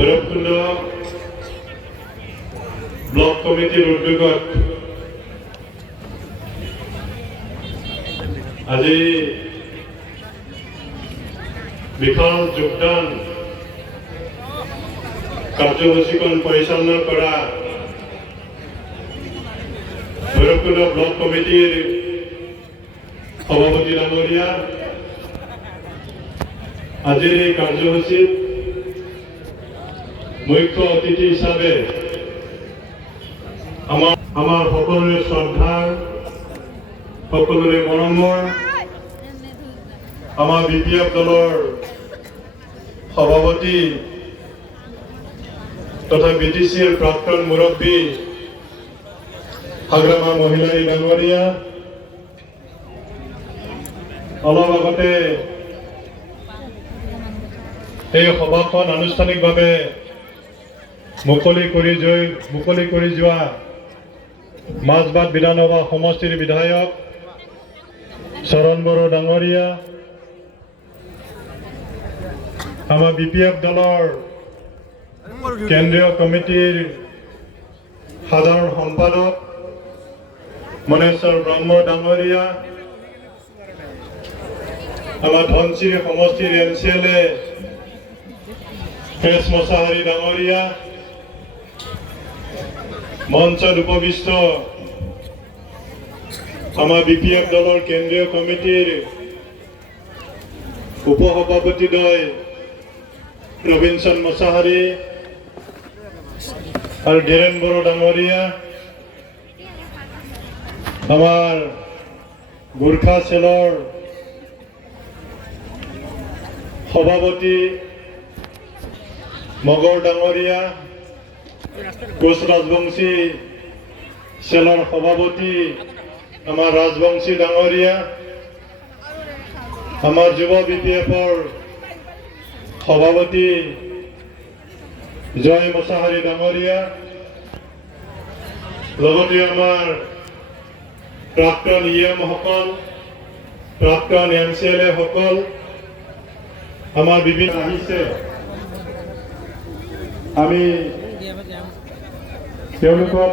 Bhairabkunda block কমিটিৰ উদ্যোগত আজি বিশাল যোগদান কাৰ্যসূচীখন পৰিচালনা কৰা ভৈৰৱকুণ্ড ব্লক কমিটিৰ সভাপতি ডাঙৰীয়া, আজিৰ এই কাৰ্যসূচীত মুখ্য অতিথি হিচাপে আমাৰ সকলোৰে শ্ৰদ্ধাৰ, সকলোৰে মৰমৰ আমাৰ BPF দলৰ সভাপতি তথা BTCৰ প্ৰাক্তন মুৰব্বী হাগ্ৰামা মহিলাই ডাঙৰীয়া, অলপ আগতে এই সভাখন আনুষ্ঠানিকভাৱে মুকলি কৰি যোৱা মাজবাট বিধানসভা সমষ্টিৰ বিধায়ক শৰণ বড়ো ডাঙৰীয়া, আমাৰ BPF দলৰ কেন্দ্ৰীয় কমিটিৰ সাধাৰণ সম্পাদক মনেশ্বৰ ব্ৰহ্ম ডাঙৰীয়া, আমাৰ ধনশিৰি সমষ্টিৰ MCLA কেশ মছাহাৰী ডাঙৰীয়া, মঞ্চত উপবিষ্ট আমাৰ BPF দলৰ কেন্দ্ৰীয় কমিটিৰ উপসভাপতিদ্বয় ৰবীন্দ্ৰ মছাহাৰী আৰু ধীৰেন বড়ো ডাঙৰীয়া, আমাৰ গোৰ্খা চেলৰ সভাপতি মগৰ ডাঙৰীয়া, কোচ ৰাজবংশী চেলৰ সভাপতি আমাৰ ৰাজবংশী ডাঙৰীয়া, আমাৰ যুৱ BPFৰ সভাপতি জয় মছাহাৰী ডাঙৰীয়া, লগতে আমাৰ প্ৰাক্তন EM সকল, প্ৰাক্তন MCLA সকল, আমাৰ বিভিন্ন আহিছে, আমি তেওঁলোকক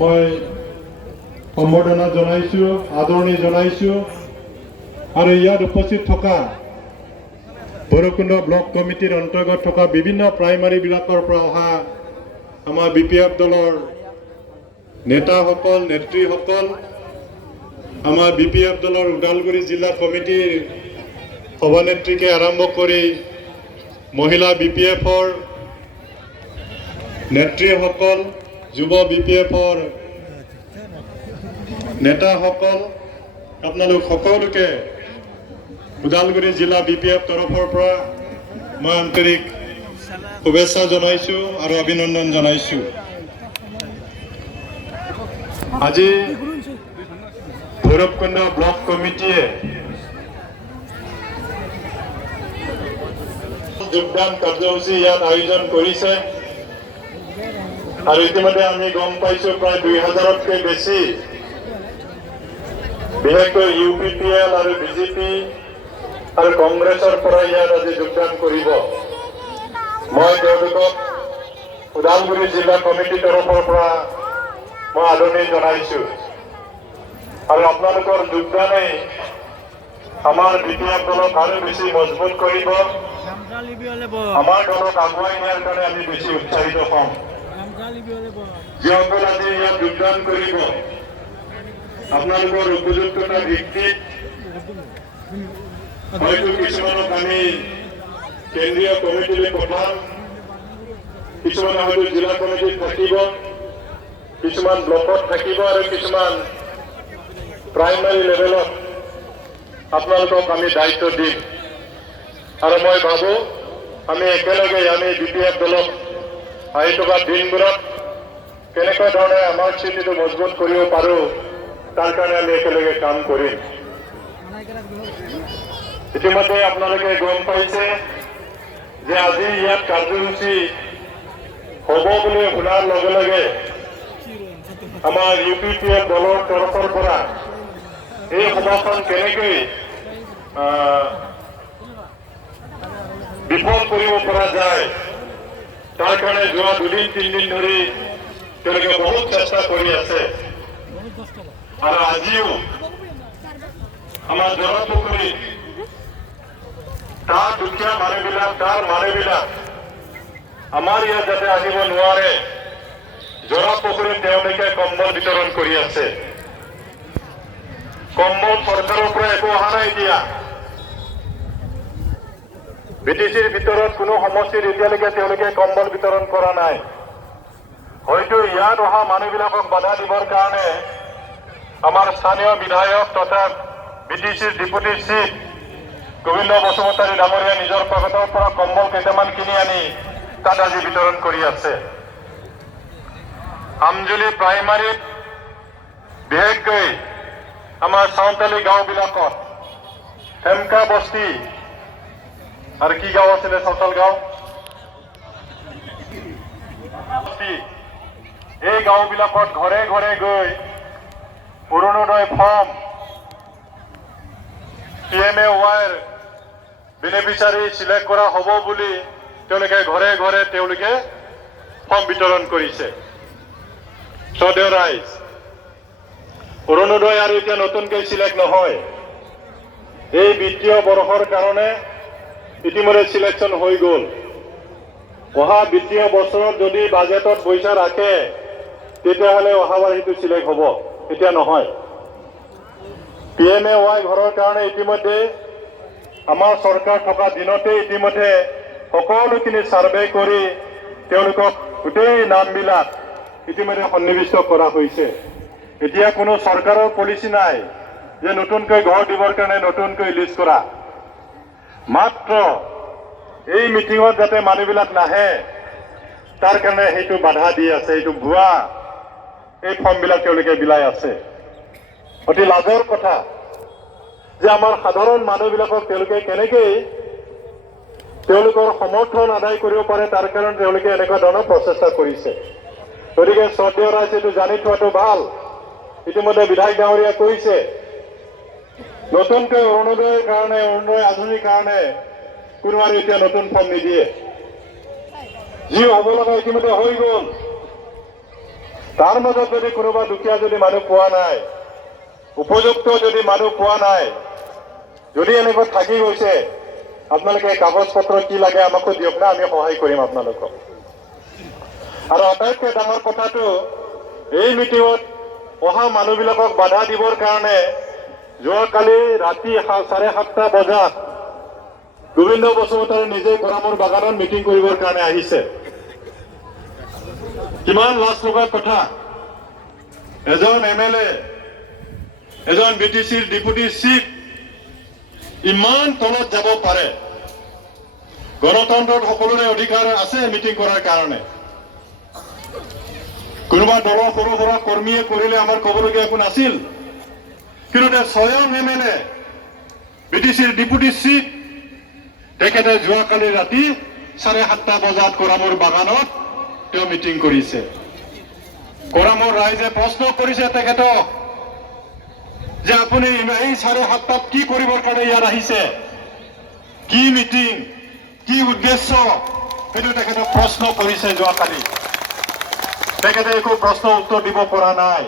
মই সম্বৰ্ধনা জনাইছোঁ, আদৰণি জনাইছোঁ। আৰু ইয়াত উপস্থিত থকা ভৈৰৱকুণ্ড ব্লক কমিটিৰ অন্তৰ্গত থকা বিভিন্ন প্ৰাইমাৰীবিলাকৰ পৰা অহা আমাৰ BPF দলৰ নেতাসকল, নেত্ৰীসকল, আমাৰ BPF দলৰ ওদালগুৰি জিলা কমিটিৰ সভানেত্ৰীকে আৰম্ভ কৰি মহিলা BPFৰ নেত্ৰীসকল, যুৱ BPFৰ নেতাসকল, আপোনালোক সকলোকে ওদালগুৰি জিলা BPF তৰফৰ পৰা মই আন্তৰিক শুভেচ্ছা জনাইছোঁ আৰু অভিনন্দন জনাইছোঁ। আজি ভৈৰৱকুণ্ড ব্লক কমিটিয়ে যোগদান কাৰ্যসূচী ইয়াত আয়োজন কৰিছে আৰু ইতিমধ্যে আমি গম পাইছোঁ প্ৰায় 2000তকৈ বেছি বিশেষকৈ UPPL আৰু BJP আৰু কংগ্ৰেছৰ পৰা ইয়াত আজি যোগদান কৰিব। মই তেওঁলোকক ওদালগুৰি জিলা কমিটিৰ তৰফৰ পৰা মই আদৰণি জনাইছোঁ আৰু আপোনালোকৰ যোগদানে আমাৰ BPF দলক আৰু বেছি মজবুত কৰিব, আমাৰ দলক আগুৱাই নিয়াৰ কাৰণে আমি বেছি উৎসাহিত হ'ম। যিসকল আজি ইয়াত যোগদান কৰিব আপোনালোকৰ উপযুক্ততা ভিত্তিত হয়তো কিছুমানক আমি কেন্দ্ৰীয় কমিটিলৈ পঠাম, কিছুমান হয়তো জিলা কমিটিত থাকিব, কিছুমান ব্লকত থাকিব আৰু কিছুমান প্ৰাইমাৰী লেভেলত আপোনালোকক আমি দায়িত্ব দিম। আৰু মই ভাবোঁ আমি একেলগে আমি BPF দলক আহি থকা দিনবোৰত কেনেকুৱা ধৰণে আমাৰ স্থিতিটো মজবুত কৰিব পাৰোঁ তাৰ কাৰণে আমি একেলগে কাম কৰিম। ইতিমধ্যে আপোনালোকে গম পাইছে যে আজি ইয়াত কাৰ্যসূচী হ'ব বুলি শুনাৰ লগে লগে আমাৰ UPPF দলৰ তৰফৰ পৰা এই সভাখন কেনেকৈ বিফল কৰিব পৰা যায় তাৰ কাৰণে যোৱা 2-3 দিন ধৰি তেওঁলোকে বহুত চেষ্টা কৰি আছে আৰু আজিও আমাৰ জনপুখুৰীত তাৰ দুখীয়া মানুহবিলাক আমাৰ ইয়াত যাতে আহিব নোৱাৰে জনপুখুৰীত তেওঁলোকে কম্বল বিতৰণ কৰি আছে কম্বল চৰকাৰৰ পৰা একো অহা নাই এতিয়া বিটিচিৰ ভিতৰত কোনো সমষ্টিত এতিয়ালৈকে তেওঁলোকে কম্বল বিতৰণ কৰা নাই হয়তো ইয়াত অহা মানুহবিলাকক বাধা দিবৰ কাৰণে আমাৰ স্থানীয় বিধায়ক তথা বিটিচিৰ ডেপুটি চিফ গোবিন্দ বসুমতাৰী ডাঙৰীয়া নিজৰ পকেটৰ পৰা কম্বল কেইটামান কিনি আনি তাত আজি বিতৰণ কৰি আছে আমজুলি প্ৰাইমাৰীত বিশেষকৈ আমাৰ চাউতালী গাঁওবিলাকত হেমকা বস্তি আৰু কি গাঁও আছিলে চাউতাল গাঁও এই গাঁওবিলাকত ঘৰে ঘৰে গৈ Arunodoi form PMAY beneficiary select কৰা হ'ব বুলি তেওঁলোকে ঘৰে ঘৰে তেওঁলোকে ফৰ্ম বিতৰণ কৰিছে সদেউ ৰাইজ অৰুণোদয় আৰু এতিয়া নতুনকৈ চিলেক্ট নহয় এই বিত্তীয় বৰ্ষৰ কাৰণে ইতিমধ্যে চিলেকশ্যন হৈ গ'ল অহা বিত্তীয় বছৰত যদি বাজেটত পইচা ৰাখে তেতিয়াহ'লে অহাবাৰ সেইটো চিলেক্ট হ'ব এতিয়া নহয় PMAY ঘৰৰ কাৰণে ইতিমধ্যে আমাৰ চৰকাৰ থকা দিনতে ইতিমধ্যে সকলোখিনি সাৰ্ভে কৰি তেওঁলোকক গোটেই নামবিলাক ইতিমধ্যে সন্নিবিষ্ট কৰা হৈছে এতিয়া কোনো চৰকাৰৰ পলিচি নাই যে নতুনকৈ ঘৰ দিবৰ কাৰণে নতুনকৈ লিষ্ট কৰা মাত্ৰ এই মিটিঙত যাতে মানুহবিলাক নাহে তাৰ কাৰণে সেইটো বাধা দি আছে এইটো ভুৱা এই ফৰ্মবিলাক তেওঁলোকে বিলাই আছে অতি লাজৰ কথা যে আমাৰ সাধাৰণ মানুহবিলাকক তেওঁলোকে কেনেকৈ তেওঁলোকৰ সমৰ্থন আদায় কৰিব পাৰে তাৰ কাৰণে তেওঁলোকে এনেকুৱা ধৰণৰ প্ৰচেষ্টা কৰিছে গতিকে শ্ৰদ্ধেয় ৰাইজ এইটো জানি থোৱাটো ভাল ইতিমধ্যে বিধায়ক ডাঙৰীয়া কৈছে নতুনকৈ অৰুণোদয়ৰ কাৰণে অৰুণোদয় আঁচনিৰ কাৰণে কোনো আৰু এতিয়া নতুন ফৰ্ম নিদিয়ে যি হ'ব লগা ইতিমধ্যে হৈ গ'ল তাৰ মাজত যদি কোনোবা দুখীয়া যদি মানুহ পোৱা নাই উপযুক্ত যদি মানুহ পোৱা নাই যদি এনেকৈ থাকি গৈছে আপোনালোকে কাগজ পত্ৰ কি লাগে আমাকো দিয়ক না আমি সহায় কৰিম আপোনালোকক আৰু আটাইতকৈ ডাঙৰ কথাটো এই মিটিঙত অহা মানুহবিলাকক বাধা দিবৰ কাৰণে যোৱাকালি ৰাতি 7:30 বজাত গোবিন্দ বসুমতাৰী নিজে গৰামৰ বাগানত মিটিং কৰিবৰ কাৰণে আহিছে কিমান লাজ লগা কথা এজন MLA এজন বিটিচিৰ ডেপুটি চিফ ইমান তলত যাব পাৰে গণতন্ত্ৰত সকলোৰে অধিকাৰ আছে মিটিং কৰাৰ কাৰণে কোনোবা দলৰ সৰু সৰু কৰ্মীয়ে কৰিলে আমাৰ ক'বলগীয়া একো নাছিল কিন্তু স্বয়ং MLA বিটিচিৰ ডেপুটি চিফ তেখেতে যোৱাকালি ৰাতি 7:30 বজাত গৰামৰ বাগানত তেওঁ মিটিং কৰিছে গৰামৰ ৰাইজে প্ৰশ্ন কৰিছে তেখেতক যে আপুনি এই 7:30 কি কৰিবৰ কাৰণে ইয়াত আহিছে কি মিটিং কি উদ্দেশ্য সেইটো তেখেতক প্ৰশ্ন কৰিছে যোৱাকালি তেখেতে একো প্ৰশ্ন উত্তৰ দিব পৰা নাই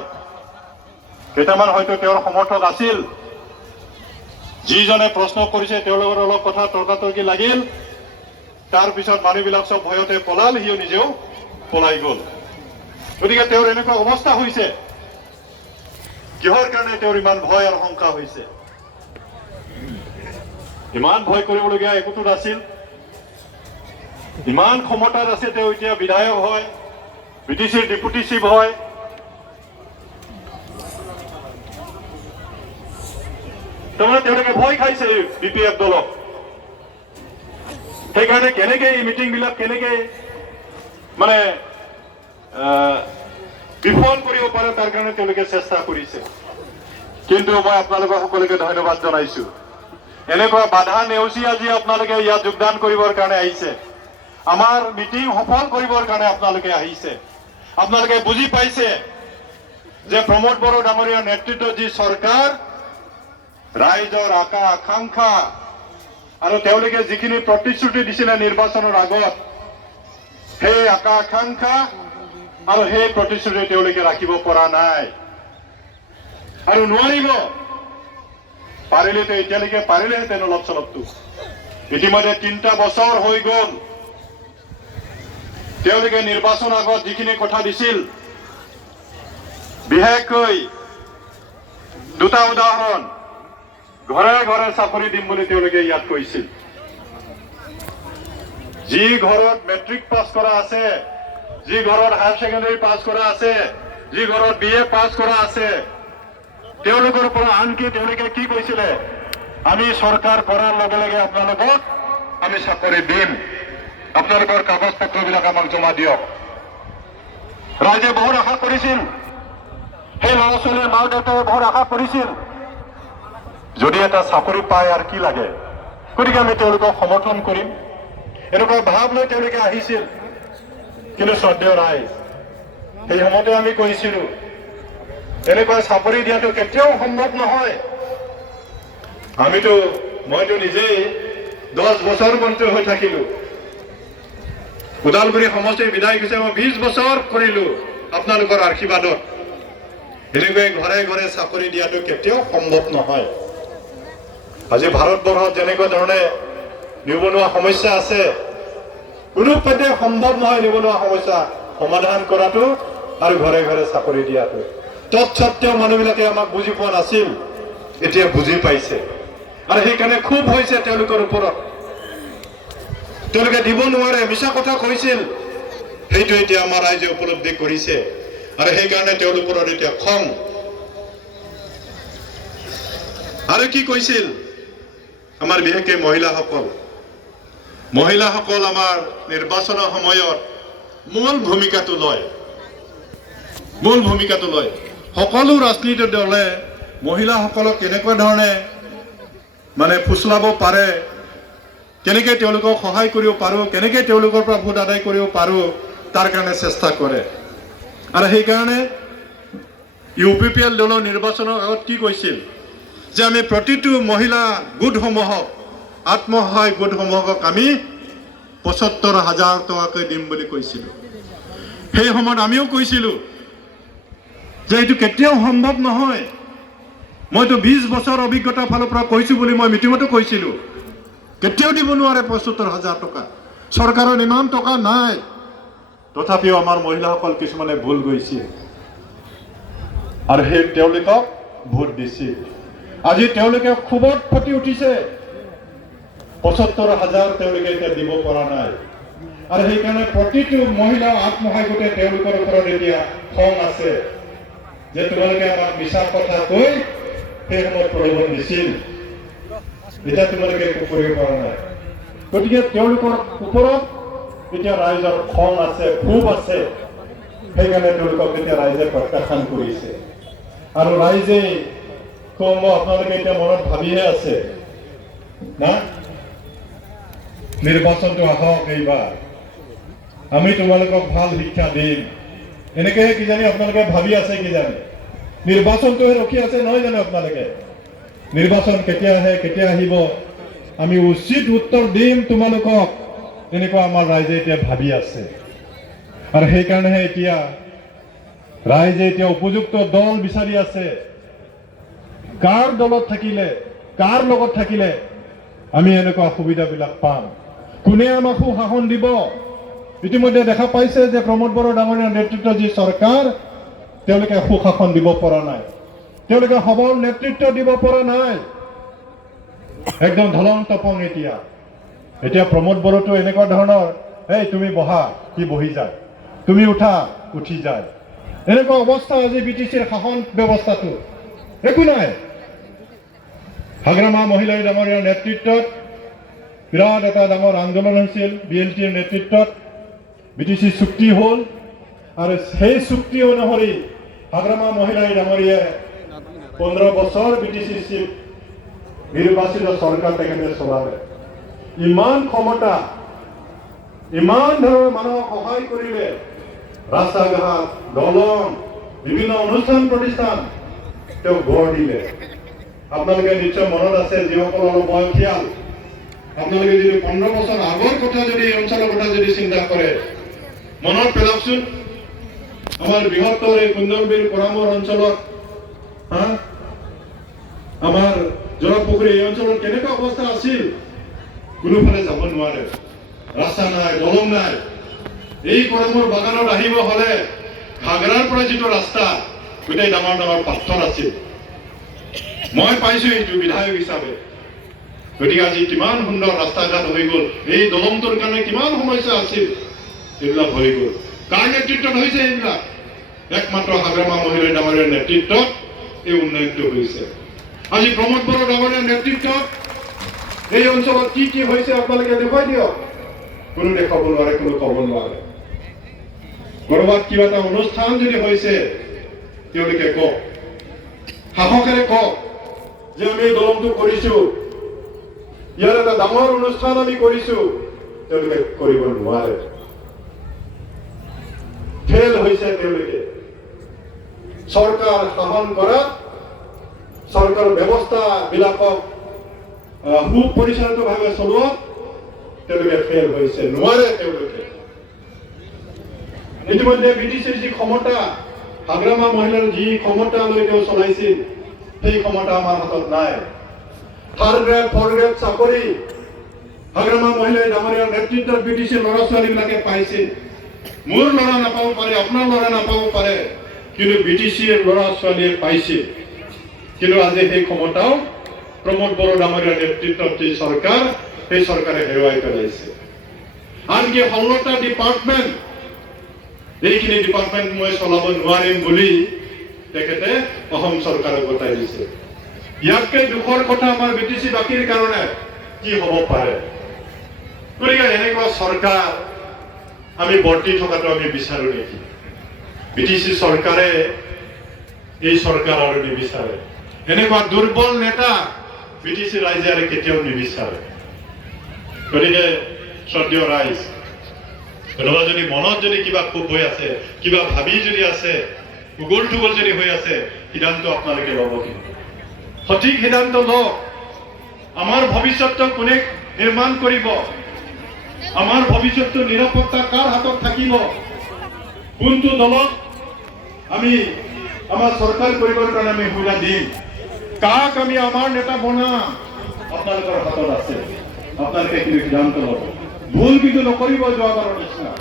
কেইটামান হয়তো তেওঁৰ সমৰ্থক আছিল যিজনে প্ৰশ্ন কৰিছে তেওঁলোকৰ অলপ কথা তৰ্কাতৰ্কি লাগিল তাৰপিছত মানুহবিলাক সব ভয়তে পলাল সিও নিজেও পলাই গ'ল গতিকে তেওঁৰ এনেকুৱা অৱস্থা হৈছে কিহৰ কাৰণে তেওঁৰ ইমান ভয় আৰু শংকা হৈছে ইমান ভয় কৰিবলগীয়া একোটো নাছিল ইমান ক্ষমতাত আছে তেওঁ এতিয়া বিধায়ক হয় বিটিচিৰ ডেপুটি চিফ হয় তাৰমানে তেওঁলোকে ভয় খাইছে BPF দলক সেইকাৰণে কেনেকৈ এই মিটিংবিলাক কেনেকৈ মানে বিফল কৰিব পাৰে তাৰ কাৰণে তেওঁলোকে চেষ্টা কৰিছে কিন্তু মই আপোনালোকক সকলোকে ধন্যবাদ জনাইছো এনেকুৱা বাধা নেওচি আজি আপোনালোকে ইয়াত যোগদান কৰিবৰ কাৰণে আহিছে আমাৰ মিটিং সফল কৰিবৰ কাৰণে আপোনালোকে আহিছে আপোনালোকে বুজি পাইছে যে প্ৰমোদ বড়ো ডাঙৰীয়াৰ নেতৃত্বত যি চৰকাৰ ৰাইজৰ আশা আকাংক্ষা আৰু তেওঁলোকে যিখিনি প্ৰতিশ্ৰুতি দিছিলে নিৰ্বাচনৰ আগত সেই আকাংক্ষা আৰু সেই প্ৰতিশ্ৰুতি তেওঁলোকে ৰাখিব পৰা নাই আৰু নোৱাৰিব পাৰিলেতো এতিয়ালৈকে পাৰিলেহেঁতেন অলপ চলপটো ইতিমধ্যে 3টা বছৰ হৈ গ'ল তেওঁলোকে নিৰ্বাচন আগত যিখিনি কথা দিছিল বিশেষকৈ 2টা উদাহৰণ ঘৰে ঘৰে চাকৰি দিম বুলি তেওঁলোকে ইয়াত কৈছিল যি ঘৰত মেট্ৰিক পাছ কৰা আছে যি ঘৰত হায়াৰ সেকেন্ডাৰী পাছ কৰা আছে যি ঘৰত BA পাছ কৰা আছে তেওঁলোকৰ পৰা আনকি তেওঁলোকে কি কৈছিলে আমি চৰকাৰ কৰাৰ লগে লগে আপোনালোকক আমি চাকৰি দিম আপোনালোকৰ কাগজ পত্ৰবিলাক আমাক জমা দিয়ক ৰাইজে বহুত আশা কৰিছিল সেই ল'ৰা ছোৱালীৰ মাক দেউতাকে বহুত আশা কৰিছিল যদি এটা চাকৰি পায় আৰু কি লাগে গতিকে আমি তেওঁলোকক সমৰ্থন কৰিম এনেকুৱা ভাৱ লৈ তেওঁলোকে আহিছিল কিন্তু শ্ৰদ্ধেয় ৰাইজ সেই সময়তে আমি কৈছিলো এনেকুৱা চাকৰি দিয়াটো কেতিয়াও সম্ভৱ নহয় মইতো নিজেই 10 বছৰ মন্ত্ৰী হৈ থাকিলো ওদালগুৰি সমষ্টিৰ বিধায়ক হিচাপে 20 বছৰ কৰিলো আপোনালোকৰ আশীৰ্বাদত এনেকৈ ঘৰে ঘৰে চাকৰি দিয়াটো কেতিয়াও সম্ভৱ নহয় আজি ভাৰতবৰ্ষত যেনেকুৱা ধৰণে নিবনুৱা সমস্যা আছে কোনোপধ্যে সম্ভৱ নহয় নিবনুৱা সমস্যা সমাধান কৰাটো আৰু ঘৰে ঘৰে চাকৰি দিয়াটো তৎসত্ত্বেও মানুহবিলাকে আমাক বুজি পোৱা নাছিল এতিয়া বুজি পাইছে আৰু সেইকাৰণে খুব হৈছে তেওঁলোকৰ ওপৰত তেওঁলোকে দিব নোৱাৰে মিছা কথা কৈছিল সেইটো এতিয়া আমাৰ ৰাইজে উপলব্ধি কৰিছে আৰু সেইকাৰণে তেওঁলোকৰ এতিয়া খং আৰু কি কৈছিল আমাৰ বিশেষকৈ মহিলাসকল আমাৰ নিৰ্বাচনৰ সময়ত মূল ভূমিকাটো লয় সকলো ৰাজনীতিৰ দলে মহিলাসকলক কেনেকুৱা ধৰণে মানে ফুচলাব পাৰে কেনেকৈ তেওঁলোকক সহায় কৰিব পাৰো কেনেকৈ তেওঁলোকৰ পৰা ভোট আদায় কৰিব পাৰো তাৰ কাৰণে চেষ্টা কৰে আৰু সেইকাৰণে UPPL দলৰ নিৰ্বাচনৰ আগত কি কৈছিল যে আমি প্ৰতিটো মহিলা গোটসমূহক আত্মসহায় গোটসমূহক আমি ৭৫,০০০ টকাকৈ দিম বুলি কৈছিলো সেই সময়ত আমিও কৈছিলো যে এইটো কেতিয়াও সম্ভৱ নহয় মইতো 20 বছৰ অভিজ্ঞতাৰ ফালৰ পৰা কৈছো বুলি মই মিটিঙতো কৈছিলো কেতিয়াও দিব নোৱাৰে ৭৫,০০০ টকা চৰকাৰৰ ইমান টকা নাই তথাপিও আমাৰ মহিলাসকল কিছুমানে ভুল গৈছিল আৰু সেই তেওঁলোকক ভোট দিছিল আজি তেওঁলোকে খুবত ফটি উঠিছে ৭৫,০০০ তেওঁলোকে এতিয়া দিব পৰা নাই আৰু সেইকাৰণে প্ৰতিটো মহিলা আত্মসহায়ক গোটে তেওঁলোকৰ ওপৰত এতিয়া খং আছে যে তোমালোকে আমাক মিছা কথা কৈ সেই সময়ত প্ৰলোভন দিছিল এতিয়া তোমালোকে একো কৰিব পৰা নাই গতিকে তেওঁলোকৰ ওপৰত এতিয়া ৰাইজৰ খং আছে ক্ষোভ আছে সেইকাৰণে তেওঁলোকক এতিয়া ৰাইজে প্ৰত্যাখ্যান কৰিছে আৰু ৰাইজে আপোনালোকে এতিয়া মনত ভাবিহে আছে না নিৰ্বাচনটো আহক এইবাৰ আমি তোমালোকক ভাল শিক্ষা দিম এনেকৈ কিজানি আপোনালোকে ভাবি আছে কিজানি নিৰ্বাচনটো ৰখি আছে নহয় জানো আপোনালোকে নিৰ্বাচন কেতিয়া আহে কেতিয়া আহিব আমি উচিত উত্তৰ দিম তোমালোকক এনেকুৱা আমাৰ ৰাইজে এতিয়া ভাবি আছে আৰু সেইকাৰণেহে এতিয়া ৰাইজে এতিয়া উপযুক্ত দল বিচাৰি আছে কাৰ দলত থাকিলে কাৰ লগত থাকিলে আমি এনেকুৱা সুবিধাবিলাক পাম কোনে আমাক সুশাসন দিব ইতিমধ্যে দেখা পাইছে যে প্ৰমোদ বড়ো ডাঙৰীয়াৰ নেতৃত্বত যি চৰকাৰ তেওঁলোকে সুশাসন দিব পৰা নাই তেওঁলোকে সবল নেতৃত্ব দিব পৰা নাই একদম ধলং তপং এতিয়া প্ৰমোদ বড়োটো এনেকুৱা ধৰণৰ এই তুমি বহা কি বহি যায় তুমি উঠা উঠি যায় এনেকুৱা অৱস্থা আজি BTCৰ শাসন ব্যৱস্থাটো একো নাই হাগ্ৰামা মহিলা ডাঙৰীয়াৰ নেতৃত্বত বিৰাট এটা ডাঙৰ আন্দোলন হৈছিল BLTৰ নেতৃত্বত BTC চুক্তি হ'ল আৰু সেই চুক্তি অনুসৰি হাগ্ৰামা মহিলা ডাঙৰীয়াই 15 বছৰ BTC নিৰ্বাচিত চৰকাৰ তেখেতে চলালে ইমান ক্ষমতা ইমান ধৰণৰ মানুহক সহায় কৰিলে ৰাস্তা ঘাট দলং বিভিন্ন অনুষ্ঠান প্ৰতিষ্ঠান তেওঁ গঢ় দিলে আপোনালোকে নিশ্চয় মনত আছে যিসকল অলপ বয়সীয়াল আপোনালোকে যদি 15 বছৰ আগৰ কথা যদি এই অঞ্চলৰ কথা যদি চিন্তা কৰে মনত পেলাওকচোন আমাৰ বৃহত্তৰ এই কুন্দলবিল কৰামৰ অঞ্চলত আমাৰ জলপুখুৰী এই অঞ্চলত কেনেকুৱা অৱস্থা আছিল কোনোফালে যাব নোৱাৰে ৰাস্তা নাই দলং নাই এই কৰামৰ বাগানত আহিব হলে ঘাগৰাৰ পৰা যিটো ৰাস্তা গোটেই ডাঙৰ ডাঙৰ পাথৰ আছিল মই পাইছো এইটো বিধায়ক হিচাপে গতিকে আজি কিমান সুন্দৰ ৰাস্তা ঘাট হৈ গ'ল এই দলংটোৰ কাৰণে কিমান সমস্যা আছিল এইবিলাক হৈ গ'ল কাৰ নেতৃত্বত হৈছে এইবিলাক একমাত্ৰ হাগ্ৰামা মহিলা ডাঙৰীয়াৰ নেতৃত্বত এই উন্নয়নটো হৈছে আজি প্ৰমোদ বড়ো ডাঙৰীয়াৰ নেতৃত্বত এই অঞ্চলত কি হৈছে আপোনালোকে দেখুৱাই দিয়ক কোনো দেখাব নোৱাৰে কোনো ক'ব নোৱাৰে কৰবাত কিবা এটা অনুষ্ঠান যদি হৈছে তেওঁলোকে কওক সাহসেৰে কওক যে আমি এই দলংটো কৰিছো ইয়াৰ এটা ডাঙৰ অনুষ্ঠান আমি কৰিছো তেওঁলোকে কৰিব নোৱাৰে ফেল হৈছে তেওঁলোকে চৰকাৰ শাসন কৰা চৰকাৰ ব্যৱস্থা বিলাকক সুপৰিচালিতভাৱে চলোৱা তেওঁলোকে ফেল হৈছে নোৱাৰে তেওঁলোকে ইতিমধ্যে ব্ৰিটিছৰ যি ক্ষমতা হাগ্ৰামা মহিলাৰ যি ক্ষমতা লৈ তেওঁ চলাইছিল সেই ক্ষমতা আমাৰ হাতত নাই থাৰ্ড গ্ৰেড ফ'ৰ্থ গ্ৰেড চাকৰি হাগ্ৰামা মহিলাই ডাঙৰীয়াৰ নেতৃত্বত ব্ৰিটিছৰ ল'ৰা ছোৱালীবিলাকে পাইছিল মোৰ ল'ৰা নাপাব পাৰে আপোনাৰ ল'ৰা নাপাব পাৰে কিন্তু ব্ৰিটিছৰ ল'ৰা ছোৱালীয়ে পাইছিল কিন্তু আজি সেই ক্ষমতাও প্ৰমোদ বড়ো ডাঙৰীয়াৰ নেতৃত্বত যি চৰকাৰ সেই চৰকাৰে হেৰুৱাই পেলাইছে আনকি 16টা ডিপাৰ্টমেণ্ট এইখিনি ডিপাৰ্টমেণ্ট মই চলাব নোৱাৰিম বুলি তেখেতে অসম চৰকাৰক গতাই দিছে ইয়াতকৈ দুখৰ কথা আমাৰ ব্ৰিটিছ বাকীৰ কাৰণে কি হ'ব পাৰে গতিকে এনেকুৱা চৰকাৰ আমি বৰ্তি থকাটো আমি বিচাৰো নেকি ব্ৰিটিছ চৰকাৰে এই চৰকাৰ আৰু নিবিচাৰে এনেকুৱা দুৰ্বল নেতা ব্ৰিটিছ ৰাইজে আৰু কেতিয়াও নিবিচাৰে গতিকে শ্ৰদ্ধেয় ৰাইজ কোনোবা যদি মনত যদি কিবা খুব হৈ আছে কিবা ভাবি যদি আছে উগল থুগল যদি হৈ আছে সিদ্ধান্ত আপোনালোকে ল'ব কিন্তু সঠিক সিদ্ধান্ত লওক আমাৰ ভৱিষ্যতটো কোনে নিৰ্মাণ কৰিব আমাৰ ভৱিষ্যতটো নিৰাপত্তা কাৰ হাতত থাকিব কোনটো দলক আমি আমাৰ চৰকাৰ কৰিবৰ কাৰণে আমি সুবিধা দিম কাক আমি আমাৰ নেতা বনাম আপোনালোকৰ হাতত আছে আপোনালোকে কিন্তু সিদ্ধান্ত ল'ব ভুল কিন্তু নকৰিব যোৱাবাৰৰ নিচিনা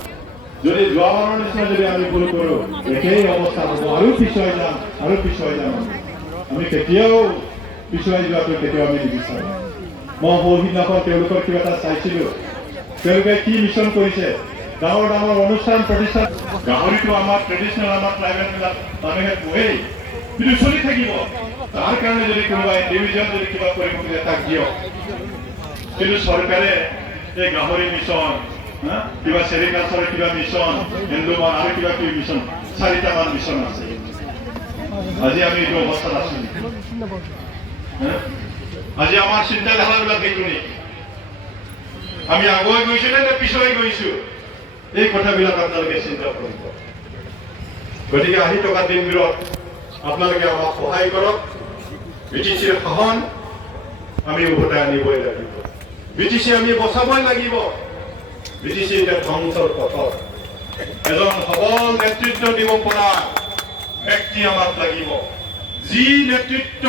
যদি যোৱাবাৰৰ নিচিনা যদি আমি ভুল কৰোঁ একেই অৱস্থা হ'ব আৰু পিছুৱাই যাম আমি কেতিয়াও পিছুৱাই যোৱাটো কেতিয়াও আমি নিবিচাৰোঁ মই বহুদিনাখন তেওঁলোকৰ কিবা এটা চাইছিলোঁ তেওঁলোকে কি মিছন কৰিছে ডাঙৰ ডাঙৰ অনুষ্ঠান প্ৰতিষ্ঠান গাহৰিটো আমাৰ ট্ৰেডিশ্যনেল আমাৰ ট্ৰাইবেলবিলাক মানুহে পোহেই কিন্তু চলি থাকিব তাৰ কাৰণে যদি কোনোবাই ডিভিজন যদি কিবা কৰিব খোজে তাক দিয়ক কিন্তু চৰকাৰে এই গাহৰি মিছন কিবা চেৰিকালচাৰৰ কিবা মিছন হিন্দুমান আৰু কিবা কিবি মিছন 4টামান মিছন আছে আজি আমি এইটো অৱস্থাত আছো আজি আমাৰ চিন্তাধাৰাবিলাক দেখো নেকি আমি আগুৱাই গৈছো নে পিছুৱাই গৈছো এই কথাবিলাক আপোনালোকে চিন্তা কৰিব গতিকে আহি থকা দিনবোৰত আপোনালোকে আমাক সহায় কৰক ব্ৰিটিছৰ শাসন আমি উভতাই আনিবই লাগিব ব্ৰিটিছে আমি বচাবই লাগিব ব্ৰিটিছে এতিয়া ধ্বংসৰ পথত এজন সবল নেতৃত্ব দিব পৰা ব্যক্তি আমাক লাগিব যি নেতৃত্ব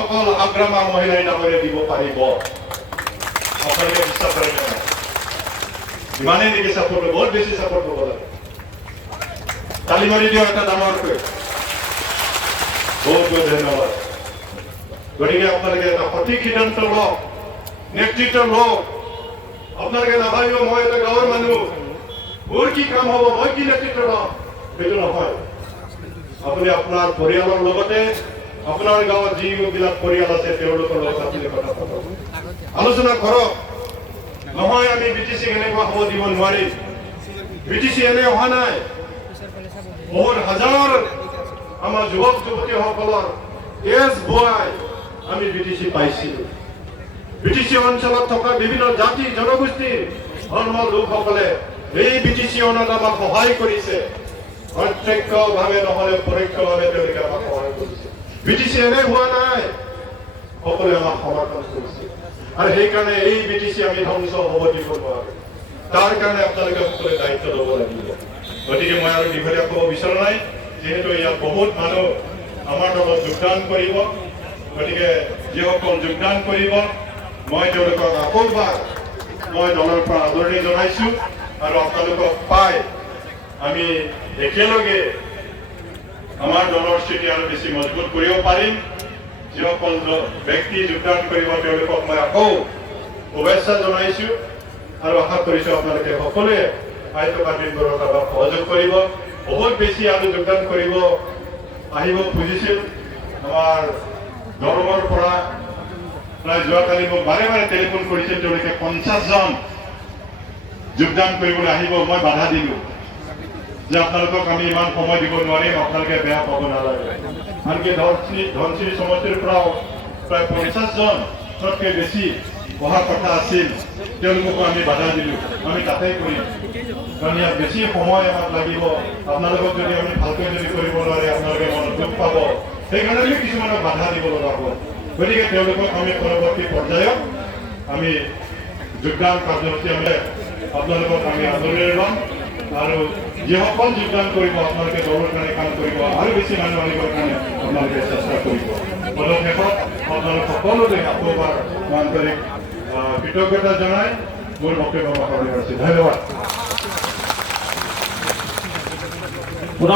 অকল হাগ্ৰামা মহিলাই ডাঙৰীয়াই দিব পাৰিব সকলোকে বিশ্বাস কৰে ইমানেই নেকি চাপোৰ্ট বহুত বেছি চাপোৰ্ট হ'ব লাগে তালি মাৰি দিয়ক এটা ডাঙৰকৈ বহুত বহুত ধন্যবাদ গতিকে আপোনালোকে এটা সঠিক সিদ্ধান্ত লওক নেতৃত্ব লওক আপোনালোকে নাভাবিব মই এটা গাঁৱৰ মানুহ মোৰ কি কাম হ'ব মই কি নেতৃত্ব লম সেইটো নহয় আপুনি আপোনাৰ পৰিয়ালৰ লগতে আপোনাৰ গাঁৱত যিবিলাক পৰিয়াল আছে তেওঁলোকৰ লগত আপুনি কথা পাতক আলোচনা কৰক নহয় আমি ব্ৰিটিছক এনেকুৱা হ'ব দিব নোৱাৰিম ব্ৰিটিছ এনে অহা নাই বহুত হাজাৰ আমাৰ যুৱক যুৱতীসকলৰ তেজ বোৱাই আমি ব্ৰিটিছ পাইছিলোঁ ব্ৰিটিছ অঞ্চলত থকা বিভিন্ন জাতি জনগোষ্ঠীৰ ধৰ্মৰ লোকসকলে এই ব্ৰিটিছ অনাত আমাক সহায় কৰিছে প্ৰত্যক্ষভাৱে নহ'লে পৰোক্ষভাৱে তেওঁলোকে আমাক সহায় কৰিছে ব্ৰিটিছ এনে হোৱা নাই সকলোৱে আমাক সমৰ্থন কৰিছে আৰু সেইকাৰণে এই BTC আমি ধ্বংস হ'ব দিব নোৱাৰোঁ। তাৰ কাৰণে আপোনালোকে সকলোৱে দায়িত্ব ল'ব লাগিব। গতিকে মই আৰু দীঘলীয়া ক'ব বিচৰা নাই, যিহেতু ইয়াত বহুত মানুহ আমাৰ দলত যোগদান কৰিব। গতিকে যিসকল যোগদান কৰিব মই তেওঁলোকক আকৌবাৰ মই দলৰ পৰা আদৰণি জনাইছোঁ আৰু আপোনালোকক পাই আমি একেলগে আমাৰ দলৰ স্থিতি আৰু বেছি মজবুত কৰিব পাৰিম। যিসকল ব্যক্তি যোগদান কৰিব তেওঁলোকক মই আকৌ শুভেচ্ছা জনাইছোঁ আৰু আশা কৰিছোঁ আপোনালোকে সকলোৱে সাহিত্য কাৰ্যকৰৰ কামত সহযোগ কৰিব। বহুত বেছি আৰু যোগদান কৰিব আহিব খুজিছিল আমাৰ দৰঙৰ পৰা। প্ৰায় যোৱাকালি মোক বাৰে বাৰে টেলিফোন কৰিছিল, তেওঁলোকে 50 জন যোগদান কৰিবলৈ আহিব। মই বাধা দিলোঁ যে আপোনালোকক আমি ইমান সময় দিব নোৱাৰিম, আপোনালোকে বেয়া পাব নালাগে। আনকি ধনশ্ৰী সমষ্টিৰ পৰাও প্ৰায় 50 জনতকৈ বেছি অহা কথা আছিল, তেওঁলোককো আমি বাধা দিলোঁ। আমি তাতেই কৰিম, কাৰণ ইয়াত বেছি সময় আমাক লাগিব। আপোনালোকক যদি আমি ভালকৈ যদি কৰিব নোৱাৰে আপোনালোকে মনত দুখ পাব, সেইকাৰণে আমি কিছুমানক বাধা দিব লগা হ'ব। গতিকে তেওঁলোকক আমি পৰৱৰ্তী পৰ্যায়ত আমি যোগদান কাৰ্যসূচী আমি আপোনালোকক আমি আদৰণি ল'ম আৰু যিসকল যোগদান কৰিব আপোনালোকে দলৰ কাৰণে কাম কৰিব, আৰু বেছি মানুহ আনিবৰ কাৰণে আপোনালোকে চেষ্টা কৰিব। পদক্ষেপত আপোনালোক সকলোকে আকৌবাৰ আন্তৰিক কৃতজ্ঞতা জনাই মোৰ বক্তব্য সামৰণি মাৰিছোঁ। ধন্যবাদ।